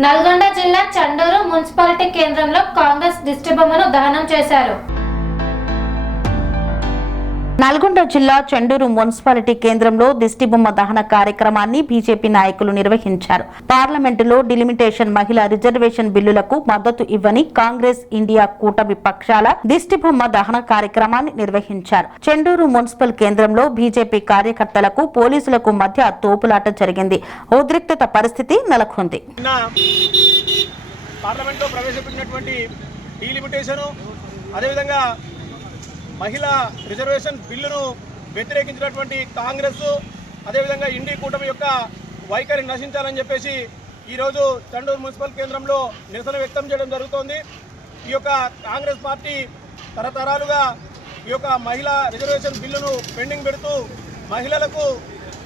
నల్గొండ జిల్లా చండూరు మున్సిపాలిటీ కేంద్రంలో కాంగ్రెస్ దిష్టిబొమ్మను దహనం చేశారు. నల్గొండ జిల్లా చండూరు మున్సిపాలిటీ కేంద్రంలో దిష్టిబొమ్మ దహన కార్యక్రమాన్ని బీజేపీ నాయకులు నిర్వహించారు. పార్లమెంటులో డిలిమిటేషన్ మహిళా రిజర్వేషన్ బిల్లులకు మద్దతు ఇవ్వని కాంగ్రెస్ ఇండియా కూటమి పక్షాల దిష్టిబొమ్మ దహన కార్యక్రమాన్ని నిర్వహించారు. చండూరు మున్సిపల్ కేంద్రంలో బీజేపీ కార్యకర్తలకు పోలీసులకు మధ్య తోపులాట జరిగింది. ఉద్రిక్తత పరిస్థితి నెలకొంది. పార్లమెంట్లో ప్రవేశపెట్టినటువంటి డిలిమిటేషన్ అదేవిధంగా మహిళా రిజర్వేషన్ బిల్లును వ్యతిరేకించినటువంటి కాంగ్రెస్ అదేవిధంగా ఇండి కూటమి యొక్క వైఖరి నశించాలని చెప్పేసి ఈరోజు చండూరు మున్సిపల్ కేంద్రంలో నిరసన వ్యక్తం చేయడం జరుగుతోంది. ఈ యొక్క కాంగ్రెస్ పార్టీ తరతరాలుగా ఈ యొక్క మహిళా రిజర్వేషన్ బిల్లును పెండింగ్ పెడుతూ మహిళలకు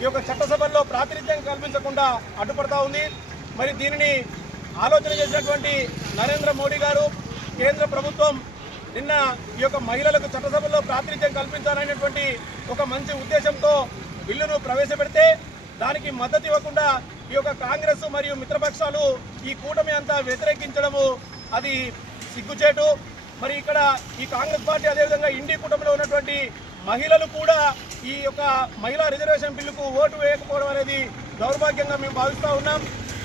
ఈ యొక్క చట్టసభల్లో ప్రాతినిధ్యం కల్పించకుండా అడ్డుపడతా ఉంది. మరి దీనిని ఆలోచన చేసినటువంటి నరేంద్ర మోడీ గారు కేంద్ర ప్రభుత్వం నిన్న ఈ యొక్క మహిళలకు చట్టసభల్లో ప్రాతినిధ్యం కల్పించాలనేటువంటి ఒక మంచి ఉద్దేశంతో బిల్లును ప్రవేశపెడితే దానికి మద్దతు ఇవ్వకుండా ఈ యొక్క కాంగ్రెస్ మరియు మిత్రపక్షాలు ఈ కూటమి అంతా వ్యతిరేకించడము అది సిగ్గుచేటు. మరి ఇక్కడ ఈ కాంగ్రెస్ పార్టీ అదేవిధంగా ఇండి కూటమిలో ఉన్నటువంటి మహిళలు కూడా ఈ యొక్క మహిళా రిజర్వేషన్ బిల్లుకు ఓటు వేయకపోవడం అనేది దౌర్భాగ్యంగా మేము భావిస్తూ ఉన్నాం.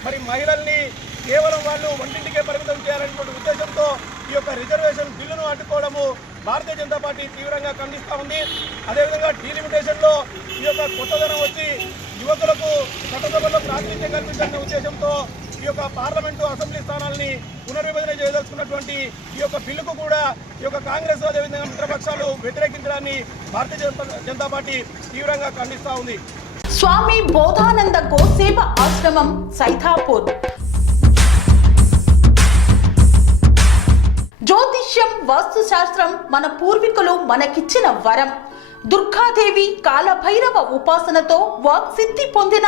మరి మహిళల్ని కేవలం వాళ్ళు వంటింటికే పరిమితం చేయాలనేటువంటి ఉద్దేశంతో ఈ యొక్క రిజర్వేషన్ బిల్లును అడ్డుకోవడము భారతీయ జనతా పార్టీ తీవ్రంగా ఖండిస్తూ ఉంది. అదేవిధంగా డీలిమిటేషన్లో ఈ యొక్క కొత్తదనం వచ్చి యువకులకు చట్టసభలో ప్రాతినిధ్యం కల్పించాలనే ఉద్దేశంతో ఈ యొక్క పార్లమెంటు అసెంబ్లీ స్థానాలని పునర్విభజన చేయదలుచుకున్నటువంటి ఈ యొక్క బిల్లుకు కూడా ఈ యొక్క కాంగ్రెస్ అదేవిధంగా మిత్రపక్షాలు వ్యతిరేకించడాన్ని భారతీయ జనతా పార్టీ తీవ్రంగా ఖండిస్తూ ఉంది. స్వామి బోధానంద గోసేవ ఆశ్రమం సైథాపూర్. జ్యోతిష్యం వాస్తుశాస్త్రం మన పూర్వీకులు మనకిచ్చిన వరం. దుర్గాదేవి కాలభైరవ ఉపాసనతో వాక్సిద్ధి పొందిన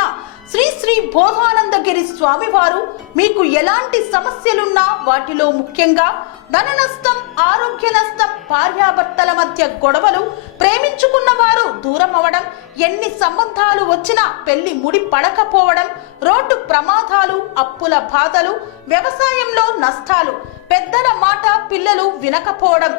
శ్రీ శ్రీ బోధానందగిరి స్వామివారు మీకు ఎలాంటి సమస్యలున్నా వాటిలో ముఖ్యంగా ధన నష్టం, ఆరోగ్య నష్టం, భార్యాభర్తల మధ్య గొడవలు, ప్రేమించుకున్న వారు దూరం అవడం, ఎన్ని సంబంధాలు వచ్చినా పెళ్లి ముడి పడకపోవడం, రోడ్డు ప్రమాదాలు, అప్పుల బాధలు, వ్యవసాయంలో నష్టాలు, పెద్దల మాట పిల్లలు వినకపోవడం,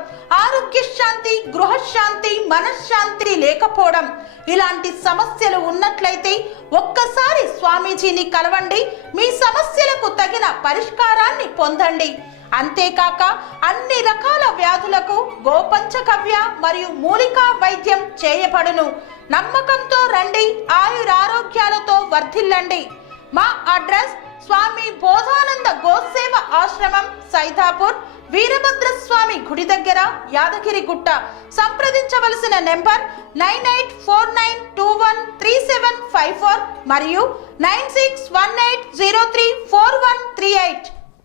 ఆరోగ్య శాంతి, గృహశాంతి, మనశ్శాంతి లేకపోవడం, ఇలాంటి సమస్యలు ఉన్నట్లయితే ఒక్కసారి స్వామీజీని కలవండి. మీ సమస్యలకు తగిన పరిష్కారాన్ని పొందండి. అంతేకాక అన్ని రకాల వ్యాధులకు గోపంచగవ్య మరియు మూలికా వైద్యం చేయబడును. నమ్మకంతో రండి, ఆయురారోగ్యాలతో వర్ధిల్లండి. మా అడ్రస్ స్వామి బోధానంద గోసేవ ఆశ్రమం సైథాపూర్, వీరభద్రస్వామి గుడి దగ్గర, యాదగిరిగుట్ట. సంప్రదించవలసిన నెంబర్ 9849213754 మరియు 9618034138.